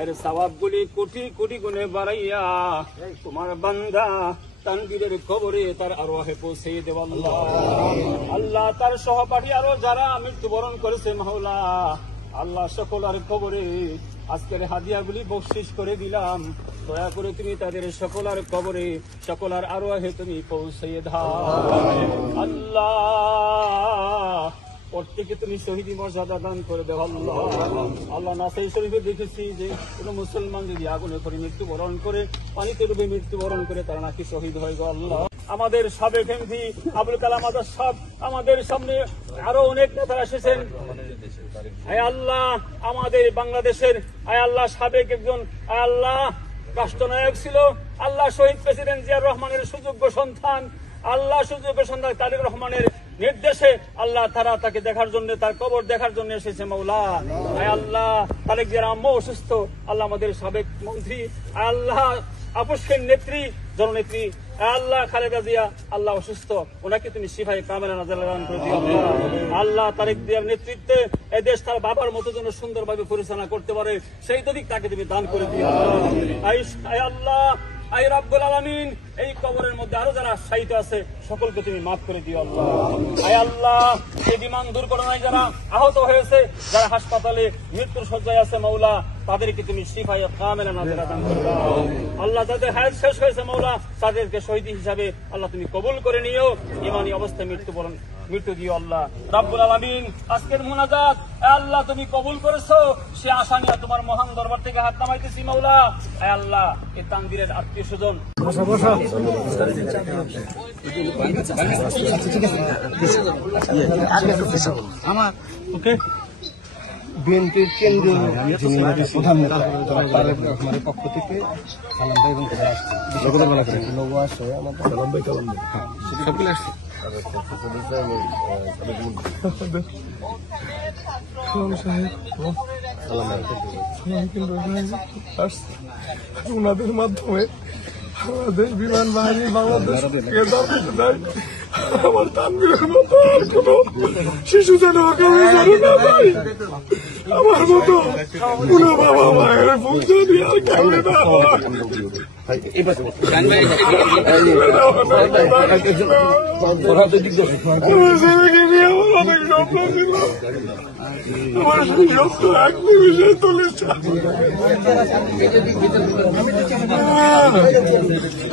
এর সওয়াবগুলি কোটি কোটি গুণে বাড়াইয়া তোমার বান্দা তানবীরের কবরে তার আরওয়াহে পৌঁছে দেব আল্লাহ। আল্লাহ তার সহপাঠী আরো যারা মৃত্যুবরণ করেছে মাওলা, আল্লাহ সকলের কবরে আজকের হাদিয়াগুলি বকশিশ করে দিলাম। দয়া করে তুমি তাদের সকলের কবরে সকলের আরওয়াহে তুমি পৌঁছে দাও আল্লাহ। প্রত্যেকে তুমি শহীদি মর্যাদা দান করে দেও আল্লাহ। আল্লাহ নাসাই শরীফে দেখেছি যে কোন মুসলমান যদি আগুনে করে মৃত্যুবরণ করে, পানিতে ডুবে মৃত্যুবরণ করে, তারা নাকি শহীদ হয়ে গো আল্লাহ। আমাদের সাবেক এমপি আবুল কালাম আজাদ সাহেব, আমাদের সামনে আরো অনেক নেতা এসেছেন। আয় আল্লাহ, আমাদের বাংলাদেশের আয় আল্লাহ সাবেক একজন আয় আল্লাহ রাষ্ট্রনায়ক ছিল, আল্লাহ শহীদ প্রেসিডেন্ট জিয়াউর রহমানের সুযোগ্য সন্তান, আল্লাহ সুযোগ্য সন্তান তারেক রহমানের নির্দেশে আল্লাহ তারা তাকে দেখার জন্য, তার কবর দেখার জন্য এসেছে মাওলা। আয় আল্লাহ, তারেক জিয়ার আম্মা অসুস্থ, আল্লাহ আমাদের সাবেক মন্ত্রী আয় আল্লাহ আপসের নেত্রী জননেত্রী আয় আল্লাহ খালেদা জিয়া আল্লাহ অসুস্থ, ওনাকে তুমি শিফায়ে কামেলা নাজাল দান করে দিও আল্লাহ। তারেক জিয়ার নেতৃত্বে এই দেশ তার বাবার মতো যেন সুন্দরভাবে পরিচালনা করতে পারে, সেই তৌফিক তাকে তুমি দান করে দিও আয় আল্লাহ। আয় রব্বুল আলামিন, এই কবরের মধ্যে আরো যারা শায়িত আছে সকলকে তুমি মাফ করে দিও আল্লাহ। আয় আল্লাহ, এই বিমান দুর্ঘটনায় যারা আহত হয়েছে, যারা হাসপাতালে মৃত্যুর শয্যায় আছে মাওলা, তাদেরকে তুমি শিফায়ে কামেলা নাজিলা দান করে দাও আল্লাহ। যাদের হায়াত শেষ হয়েছে মাওলা, তাদেরকে শহীদ হিসাবে আল্লাহ তুমি কবুল করে নিও, ঈমানী অবস্থায় মৃত্যু দিও আল্লাহ। রব্বুল আলামিন, আজকের মুনাজাত আল্লাহ তুমি কবুল করেছো, সে আশা নিয়ে তোমার মহান দরবার থেকে হাত নামাইতেছি মাওলা। আয় আল্লাহ, এই তানভীরের আত্মীয় স্বজন আমার ওকে বিএনপির কেন্দ্রীয় প্রধান নেতা তারেক রহমানের পক্ষ থেকে সালাম ভাই এবং লোগো আসে আমাদের সালাম ভাই সকলে আসছে। ওনাদের মাধ্যমে আমাদের বিমান বাহিনী বাংলাদেশ আমার তানভীরের মতো আর কোন শিশু যেন আগামী আমার মতো পুরো বাবা মায়ের পৌঁছে দিয়ে আর কেমন ছেলেকে নিয়ে আমার অনেক স্বপ্ন ছিল, আমার সেই স্বপ্ন এক নিমিশে তুলেছে।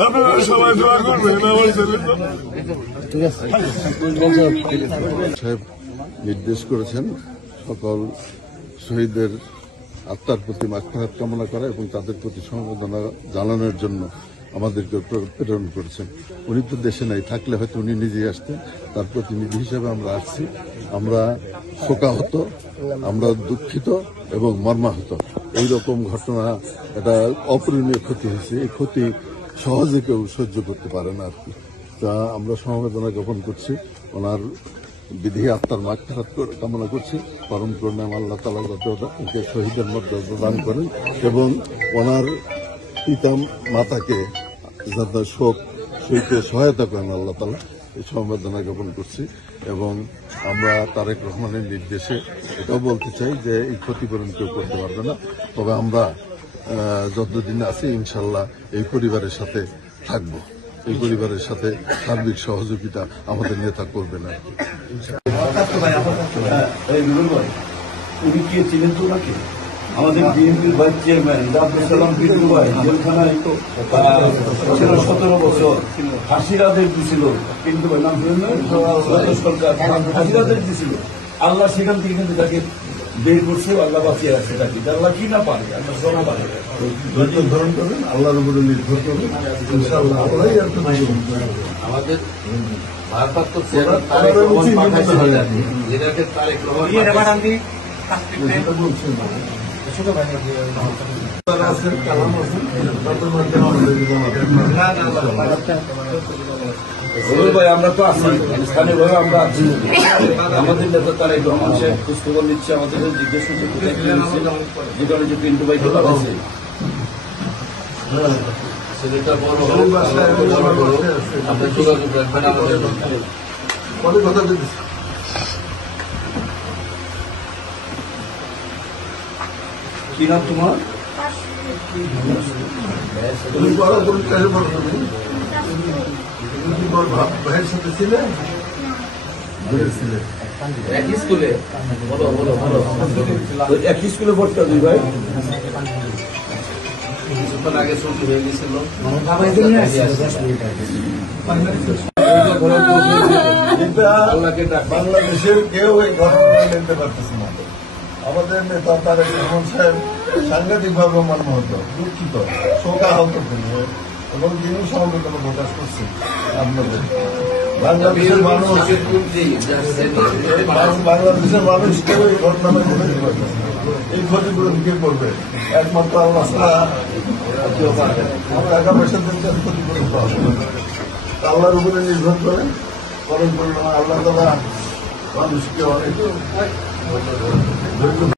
আপনারা সবাই দোয়া করবেন আমার ছেলে। সাহেব নির্দেশ করেছেন সকল শহীদের আত্মার প্রতি মাগফিরাত কামনা করা এবং তাদের প্রতি সমবেদনা জানানোর জন্য আমাদেরকে প্রেরণ করেছেন। উনি তো দেশে নাই, থাকলে হয়তো উনি নিজেই আসতেন, তার প্রতিনিধি হিসেবে আমরা আসছি। আমরা শোকাহত, আমরা দুঃখিত এবং মর্মাহত। এইরকম ঘটনা, এটা অপূরণীয় ক্ষতি হয়েছে, এই ক্ষতি সহজে কেউ সহ্য করতে পারে না আর কি। তা আমরা সমবেদনা জ্ঞাপন করছি, ওনার বিধি আত্মার মাগফিরাত কামনা করছি। পরম করুণাময় আল্লাহ তাআলা যাতে ওকে শহীদের মর্যাদা দান করেন এবং ওনার পিতা মাতাকে যাতে শোকে সহায়তা করেন আল্লাহ তাআলা, এই সমবেদনা জ্ঞাপন করছি। এবং আমরা তারেক রহমানের নির্দেশে এটাও বলতে চাই যে এই ক্ষতিপূরণ কেউ করতে পারবে না, তবে আমরা যতদিন আছি ইনশাল্লাহ এই পরিবারের সাথে থাকবো, এই পরিবারের সাথে সার্বিক সহযোগিতা আমাদের নেতা করবেন আর কি। উনি কে ছিলেন তো নাকি আমাদের বিএনপির vice chairman Abdul Salam B2 ভাই জেলখানায় ছিল 17 বছর, ফাঁসিরাদের দিছিল, কিন্তু নাম সরকার ফাঁসিরাদের দিছিল। আল্লাহ সেখান থেকে কিন্তু তাকে বের করছে, আল্লাহ বাঁচিয়ে রাখছে তাকে। আল্লাহ কি না পারে, আল্লাহ সব পারে। ধৈর্য ধারণ করবেন, আল্লাহর উপরে নির্ভর করবেন, ইনশাআল্লাহ আল্লাহই আপনাদের আমাদের ভারপ্রাপ্ত চেয়ারম্যান তারেক রহমান পাঠাইছিলেন, যেটাকে তারেক রহমান আছেন, কালাম আছেন, তাদের মধ্যে আমাদের রুবেল ভাই, আমরা তো আছি, স্থানীয়ভাবে আমরা আছি। আমাদের নেতা তারেক রহমান সাহেব খোঁজখবর নিচ্ছে, আমাদের জিজ্ঞেস করছে কোথায় কি হয়েছে, যেখানে যে পিন্টু ভাই ঢোকা আছে। সেটা বড় হোক, আপনার যোগাযোগ রাখবেন আমাদের মধ্যে। পরে কথা দিচ্ছি। কি নাম তোমার? তুমি বড় পরীক্ষায় বড় তুমি তুমি বড় ভাইয়ের সাথে ছিলে, ভাইয়ের ছিলে একই স্কুলে, বলো বলো বলো। তো একই স্কুলে পড়তে দুই ভাই? কিছুক্ষণ আগে ছুটি হয়ে গেছিল। এটা আল্লাহকে ডাক। বাংলাদেশের কেউ এই ঘটনা নিতে পারতেছে না। আমাদের নেতা তারেক রহমান সাহেব সাংঘাতিকভাবে মর্মাহত, দুঃখিত, শোকাহত এবং তিনি সমবেদনা প্রকাশ করছেন আপনাদের। বাংলাদেশের মানুষ বাংলাদেশের মানুষ কেউ এই ঘটনাটা ঘটে পারতেছে না। এই ক্ষতিপূরণ কে করবে? একমাত্র আল্লাহ ছাড়া টাকা পয়সা দিতে ক্ষতিপূরণ পাওয়া যাবে না। আল্লাহর উপরে নির্ভর করে করেন, আল্লাহ তাআলা মানুষকে অনেক